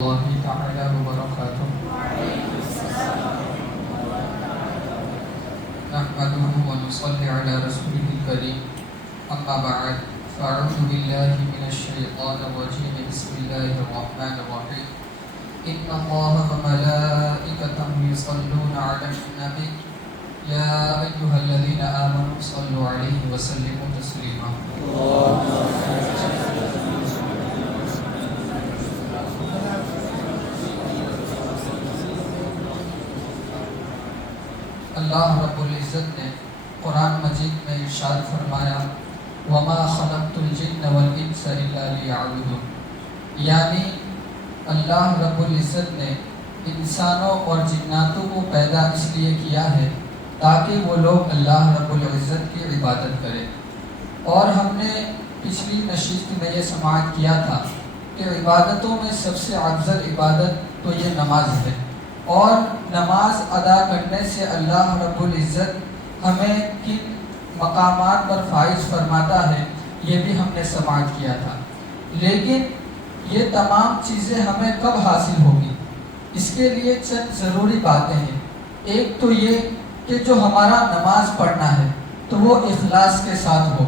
الله تعالى وبركاته. نحمده ونصلي على رسوله الكريم. أما بعد فأعوذ بالله من الشيطان الرجيم. بسم الله الرحمن الرحيم. إن الله وملائكته يصلون على النبي يا أيها الذين آمنوا صلوا عليه وسلموا تسليما. اللہ رب العزت نے قرآن مجید میں ارشاد فرمایا وما خلقت الجن والانس الا لیعبدون، یعنی اللہ رب العزت نے انسانوں اور جناتوں کو پیدا اس لیے کیا ہے تاکہ وہ لوگ اللہ رب العزت کی عبادت کریں۔ اور ہم نے پچھلی نشست میں یہ سماعت کیا تھا کہ عبادتوں میں سب سے افضل عبادت تو یہ نماز ہے، اور نماز ادا کرنے سے اللہ رب العزت ہمیں کن مقامات پر فائز فرماتا ہے یہ بھی ہم نے سماعت کیا تھا۔ لیکن یہ تمام چیزیں ہمیں کب حاصل ہوگی، اس کے لیے چند ضروری باتیں ہیں۔ ایک تو یہ کہ جو ہمارا نماز پڑھنا ہے تو وہ اخلاص کے ساتھ ہو،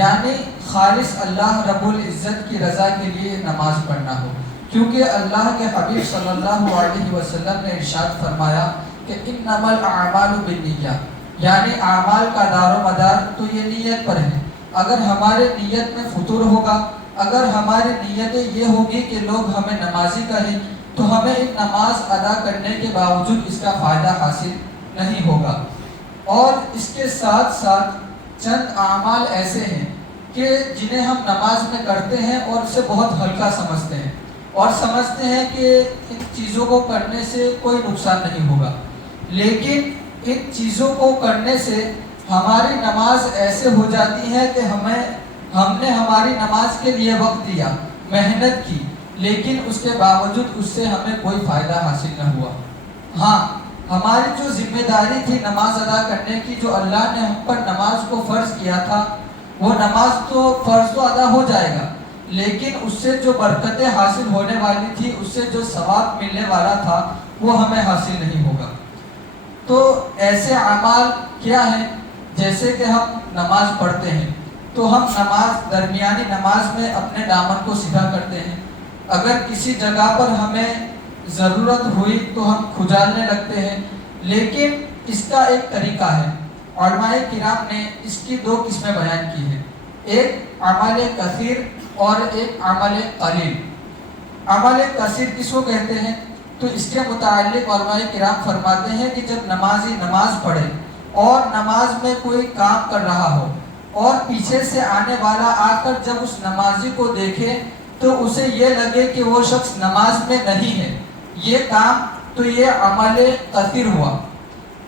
یعنی خالص اللہ رب العزت کی رضا کے لیے نماز پڑھنا ہو، کیونکہ اللہ کے حبیب صلی اللہ علیہ وسلم نے ارشاد فرمایا کہ انما الاعمال بالنیات، یعنی اعمال کا دار و مدار تو یہ نیت پر ہے۔ اگر ہمارے نیت میں فطور ہوگا، اگر ہماری نیت یہ ہوگی کہ لوگ ہمیں نمازی کہیں، تو ہمیں ایک نماز ادا کرنے کے باوجود اس کا فائدہ حاصل نہیں ہوگا۔ اور اس کے ساتھ ساتھ چند اعمال ایسے ہیں کہ جنہیں ہم نماز میں کرتے ہیں اور اسے بہت ہلکا سمجھتے ہیں، اور سمجھتے ہیں کہ ان چیزوں کو کرنے سے کوئی نقصان نہیں ہوگا، لیکن ان چیزوں کو کرنے سے ہماری نماز ایسے ہو جاتی ہے کہ ہم نے ہماری نماز کے لیے وقت دیا، محنت کی، لیکن اس کے باوجود اس سے ہمیں کوئی فائدہ حاصل نہ ہوا۔ ہاں، ہماری جو ذمہ داری تھی نماز ادا کرنے کی، جو اللہ نے ہم پر نماز کو فرض کیا تھا، وہ نماز تو فرض تو ادا ہو جائے گا، لیکن اس سے جو برکتیں حاصل ہونے والی تھی، اس سے جو ثواب ملنے والا تھا، وہ ہمیں حاصل نہیں ہوگا۔ تو ایسے اعمال کیا ہیں؟ جیسے کہ ہم نماز پڑھتے ہیں تو ہم درمیانی نماز میں اپنے دامن کو سیدھا کرتے ہیں۔ اگر کسی جگہ پر ہمیں ضرورت ہوئی تو ہم کھجالنے لگتے ہیں، لیکن اس کا ایک طریقہ ہے۔ علماء کرام نے اس کی دو قسمیں بیان کی ہیں، ایک عمل کثیر اور ایک عمل قلیل۔ عمل کثیر کس کو کہتے ہیں؟ تو اس کے متعلق علماء کرام فرماتے ہیں کہ جب نمازی نماز پڑھے اور نماز میں کوئی کام کر رہا ہو، اور پیچھے سے آنے والا آ کر جب اس نمازی کو دیکھے تو اسے یہ لگے کہ وہ شخص نماز میں نہیں ہے، یہ کام تو یہ عمل کثیر ہوا۔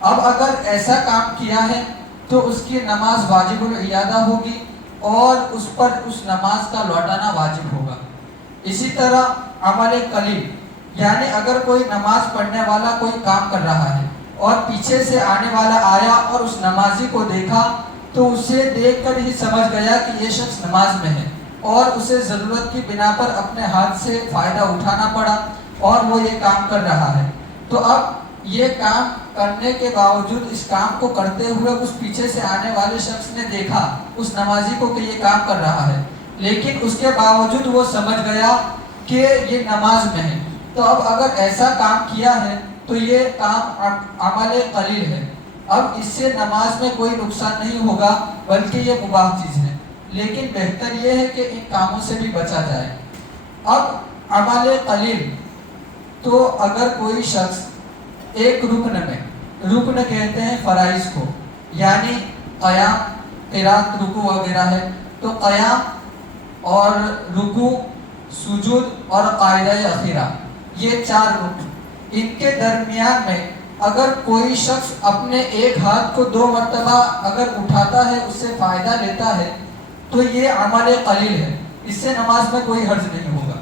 اب اگر ایسا کام کیا ہے تو اس کی نماز واجب الاعادہ ہوگی اور اس پر اس نماز کا لوٹانا واجب ہوگا۔ اسی طرح عمل قلیل، یعنی اگر کوئی نماز پڑھنے والا کوئی کام کر رہا ہے اور پیچھے سے آنے والا آیا اور اس نمازی کو دیکھا تو اسے دیکھ کر ہی سمجھ گیا کہ یہ شخص نماز میں ہے، اور اسے ضرورت کی بنا پر اپنے ہاتھ سے فائدہ اٹھانا پڑا اور وہ یہ کام کر رہا ہے۔ تو اب یہ کام کرنے کے باوجود اس کام کو کرتے ہوئے اس پیچھے سے آنے والے شخص نے دیکھا اس نمازی کو کہ یہ کام کر رہا ہے، لیکن اس کے باوجود وہ سمجھ گیا کہ یہ نماز میں ہے۔ تو اب اگر ایسا کام کیا ہے تو یہ کام عمل قلیل ہے۔ اب اس سے نماز میں کوئی نقصان نہیں ہوگا، بلکہ یہ مباح چیز ہے، لیکن بہتر یہ ہے کہ ان کاموں سے بھی بچا جائے۔ اب عمل قلیل، تو اگر کوئی شخص ایک رکن کہتے ہیں فرائض کو، یعنی قیام، قرات، رکوع وغیرہ ہے، تو قیام اور رکوع، سجود اور قاعدہ اخیرہ، یہ چار رکن، ان کے درمیان میں اگر کوئی شخص اپنے ایک ہاتھ کو 2 مرتبہ اگر اٹھاتا ہے، اس سے فائدہ لیتا ہے، تو یہ عمل قلیل ہے، اس سے نماز میں کوئی حرج نہیں ہوگا۔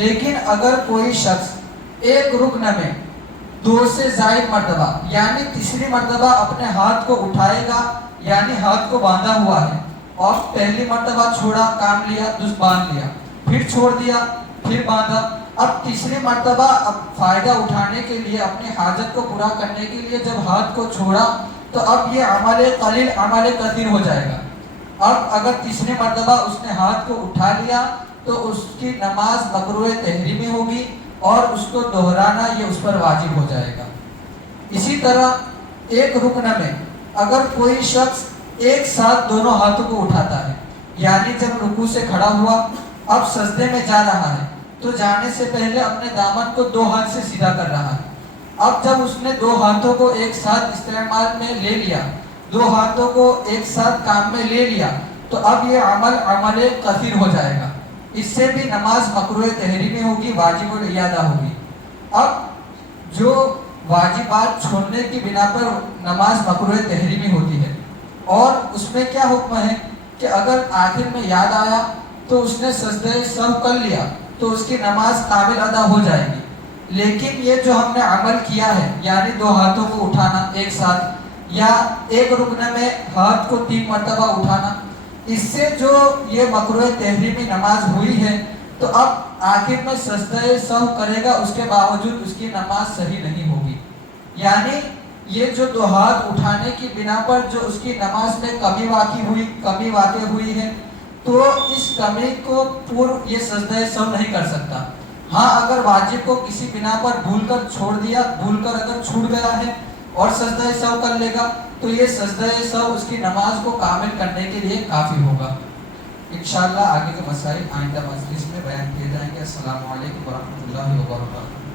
لیکن اگر کوئی شخص ایک رکن میں 2 سے زائد مرتبہ، یعنی تیسری مرتبہ اپنے ہاتھ کو اٹھائے گا، یعنی ہاتھ کو باندھا ہوا ہے، اور پہلی مرتبہ چھوڑا، کام لیا، باندھ لیا، پھر چھوڑ دیا، پھر باندھا، اب تیسری مرتبہ اب فائدہ اٹھانے کے لیے اپنی حاجت کو پورا کرنے کے لیے جب ہاتھ کو چھوڑا تو اب یہ عمل قلیل عمل کثیر ہو جائے گا. اب اگر تیسری مرتبہ اس نے ہاتھ کو اٹھا لیا تو اس کی نماز مکروہ تحریمی ہوگی اور اس کو دہرانا یہ اس پر واجب ہو جائے گا. اسی طرح ایک رکن میں اگر کوئی شخص ایک ساتھ دونوں ہاتھوں کو اٹھاتا ہے، یعنی جب رکوع سے کھڑا ہوا اب سجدے میں جا رہا ہے تو جانے سے پہلے اپنے دامن کو دو ہاتھ سے سیدھا کر رہا ہے. اب جب اس نے دو ہاتھوں کو ایک ساتھ استعمال میں لے لیا، دو ہاتھوں کو ایک ساتھ کام میں لے لیا تو اب یہ عمل کثیر ہو جائے گا. اس سے بھی نماز مکروہ تحریمی ہوگی، واجب الاعادہ ہوگی. اب جو واجبات چھوڑنے کی بنا پر نماز مکروہ تحریمی ہوتی ہے، اور اس میں کیا حکم ہے کہ اگر آخر میں یاد آیا تو اس نے سجدہ سہو کر لیا تو اس کی نماز کامل ادا ہو جائے گی. لیکن یہ جو ہم نے عمل کیا ہے، یعنی دو ہاتھوں کو اٹھانا ایک ساتھ یا ایک رکن میں ہاتھ کو 3 مرتبہ اٹھانا، اس سے جو یہ مکروہ تحریمی نماز ہوئی ہے تو اب آخر میں سجدہ سہو کرے گا، اس کے باوجود اس کی نماز صحیح نہیں ہوگی. یعنی یہ جو دو ہاتھ اٹھانے کی بنا پر جو اس کی نماز میں کمی واقع ہوئی ہے تو اس کمی کو یہ سجدہ سہو نہیں کر سکتا. ہاں اگر واجب کو کسی بنا پر بھول کر چھوڑ دیا، بھول کر اگر چھوٹ گیا ہے اور سجدہ سہو کر لے گا تو یہ سجدہ سہو اس کی نماز کو کامل کرنے کے لیے کافی ہوگا. انشاءاللہ آگے کے مسائل آئندہ مجلس میں بیان کیے جائیں گے. السلام علیکم ورحمۃ اللہ وبرکاتہ.